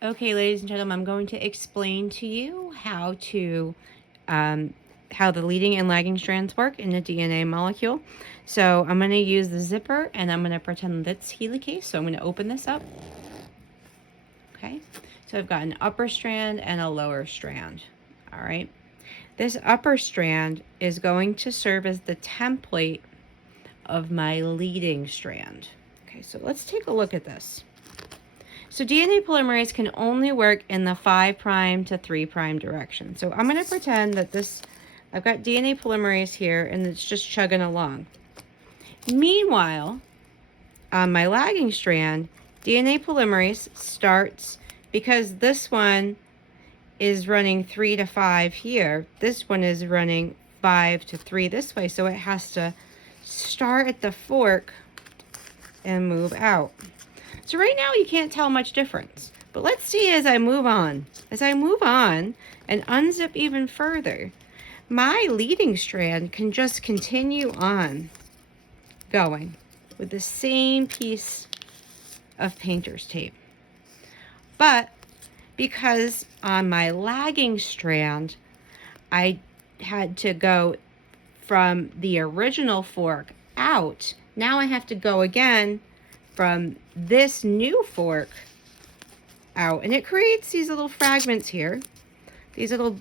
Okay, ladies and gentlemen, I'm going to explain to you how the leading and lagging strands work in the DNA molecule. So I'm going to use the zipper and I'm going to pretend that's helicase. So I'm going to open this up. Okay, so I've got an upper strand and a lower strand. All right, this upper strand is going to serve as the template of my leading strand. Okay, so let's take a look at this. So DNA polymerase can only work in the 5' to 3' direction. So I'm going to pretend that I've got DNA polymerase here and it's just chugging along. Meanwhile, on my lagging strand, DNA polymerase starts, because this one is running 3 to 5 here, this one is running 5 to 3 this way, so it has to start at the fork and move out. So right now you can't tell much difference, but let's see as I move on. As I move on and unzip even further, my leading strand can just continue on going with the same piece of painter's tape. But because on my lagging strand, I had to go from the original fork out, now I have to go again from this new fork out, and it creates these little fragments here, these little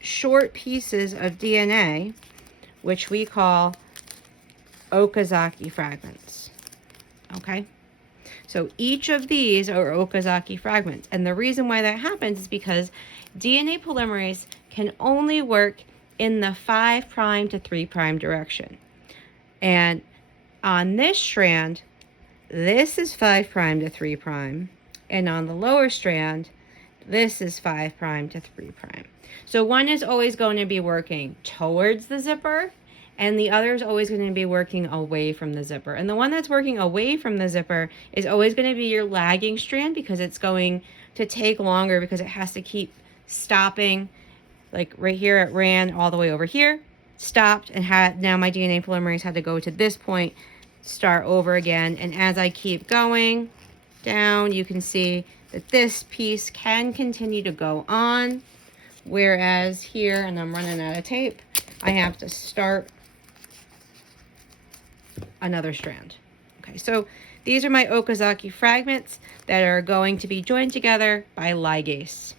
short pieces of DNA, which we call Okazaki fragments. Okay, so each of these are Okazaki fragments, and the reason why that happens is because DNA polymerase can only work in the 5' to 3' direction, and on this strand, this is 5' to 3', and on the lower strand, this is 5' to 3'. So one is always going to be working towards the zipper, and the other is always going to be working away from the zipper. And the one that's working away from the zipper is always going to be your lagging strand, because it's going to take longer because it has to keep stopping. Like right here, it ran all the way over here, stopped, and now my DNA polymerase had to go to this point, start over again. And as I keep going down, you can see that this piece can continue to go on, whereas here, and I'm running out of tape, I have to start another strand. Okay, so these are my Okazaki fragments that are going to be joined together by ligase.